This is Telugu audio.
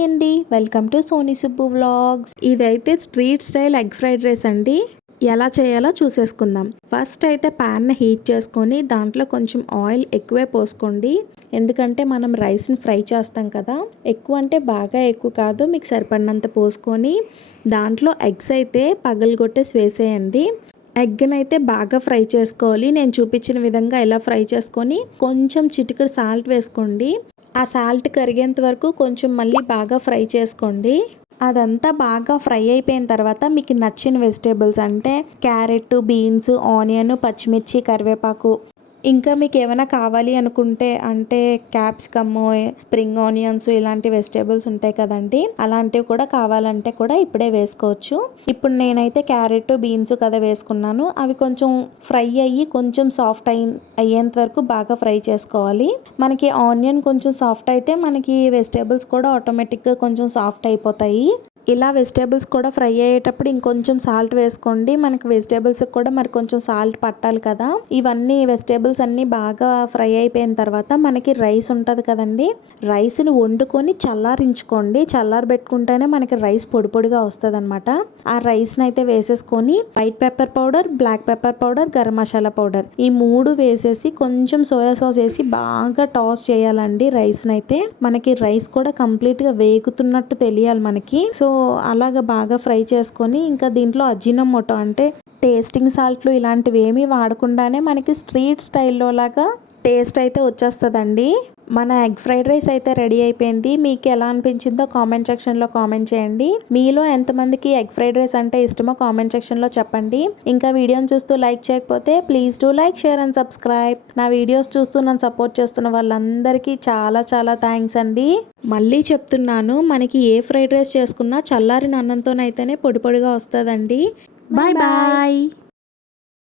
హాయ్ అండి, welcome to Sony Subbu vlogs. ఇదైతే street style egg fried rice అండి. ఎలా చేయాలో చూసేసుకుందాం. ఫస్ట్ అయితే ప్యాన్ని హీట్ చేసుకొని దాంట్లో కొంచెం ఆయిల్ ఎక్కువే పోసుకోండి. ఎందుకంటే మనం రైస్ని ఫ్రై చేస్తాం కదా. ఎక్కువ అంటే బాగా ఎక్కువ కాదు, మీకు సరిపడినంత పోసుకొని దాంట్లో ఎగ్స్ అయితే పగలగొట్టేసి వేసేయండి. ఎగ్ని అయితే బాగా ఫ్రై చేసుకోవాలి. నేను చూపించిన విధంగా ఇలా ఫ్రై చేసుకొని కొంచెం చిటికెడు సాల్ట్ వేసుకోండి. ఆ సాల్ట్ కరిగేంత వరకు కొంచెం మళ్ళీ బాగా ఫ్రై చేసుకోండి. అదంతా బాగా ఫ్రై అయిపోయిన తర్వాత మీకు నచ్చిన వెజిటేబుల్స్ అంటే క్యారెట్, బీన్స్, ఆనియన్, పచ్చిమిర్చి, కరివేపాకు, ఇంకా మీకు ఏమైనా కావాలి అనుకుంటే అంటే క్యాప్సికమ్, స్ప్రింగ్ ఆనియన్స్ ఇలాంటి వెజిటేబుల్స్ ఉంటాయి కదండి, అలాంటివి కూడా కావాలంటే కూడా ఇప్పుడే వేసుకోవచ్చు. ఇప్పుడు నేనైతే క్యారెట్, బీన్స్ కదా వేసుకున్నాను. అవి కొంచెం ఫ్రై అయ్యి కొంచెం సాఫ్ట్ అయ్యేంత వరకు బాగా ఫ్రై చేసుకోవాలి. మనకి ఆనియన్ కొంచెం సాఫ్ట్ అయితే మనకి వెజిటేబుల్స్ కూడా ఆటోమేటిక్గా కొంచెం సాఫ్ట్ అయిపోతాయి. ఇలా వెజిటేబుల్స్ కూడా ఫ్రై అయ్యేటప్పుడు ఇంకొంచెం సాల్ట్ వేసుకోండి. మనకి వెజిటేబుల్స్ కూడా మరి కొంచెం సాల్ట్ పట్టాలి కదా. ఇవన్నీ వెజిటేబుల్స్ అన్నీ బాగా ఫ్రై అయిపోయిన తర్వాత మనకి రైస్ ఉంటుంది కదండి, రైస్ని వండుకొని చల్లారించుకోండి. చల్లారబెట్టుకుంటేనే మనకి రైస్ పొడి పొడిగా వస్తుంది అనమాట. ఆ రైస్ని అయితే వేసేసుకొని white pepper powder, black pepper powder, garam masala powder ఈ 3 వేసేసి కొంచెం సోయా సాస్ వేసి బాగా టాస్ చేయాలండి. రైస్ని అయితే మనకి రైస్ కూడా కంప్లీట్గా వేగుతున్నట్టు తెలియాలి మనకి. సో అలాగ బాగా ఫ్రై చేసుకొని ఇంకా దీంట్లో అజినోమోటో అంటే టేస్టింగ్ సాల్ట్లు ఇలాంటివి ఏమీ వాడకుండానే మనకి స్ట్రీట్ స్టైల్లో లాగా టేస్ట్ అయితే వచ్చేస్తుందండి. మన ఎగ్ ఫ్రైడ్ రైస్ అయితే రెడీ అయిపోయింది. మీకు ఎలా అనిపించిందో కామెంట్ సెక్షన్లో కామెంట్ చేయండి. మీలో ఎంతమందికి ఎగ్ ఫ్రైడ్ రైస్ అంటే ఇష్టమో కామెంట్ సెక్షన్లో చెప్పండి. ఇంకా వీడియోని చూస్తూ లైక్ చేయకపోతే please do like, share and subscribe. నా వీడియోస్ చూస్తూ నన్ను సపోర్ట్ చేస్తున్న వాళ్ళందరికీ చాలా చాలా థ్యాంక్స్ అండి. మళ్ళీ చెప్తున్నాను, మనకి ఏ ఫ్రైడ్ రైస్ చేసుకున్నా చల్లారిన అన్నంతోనైతేనే పొడి పొడిగా వస్తుందండి. Bye bye.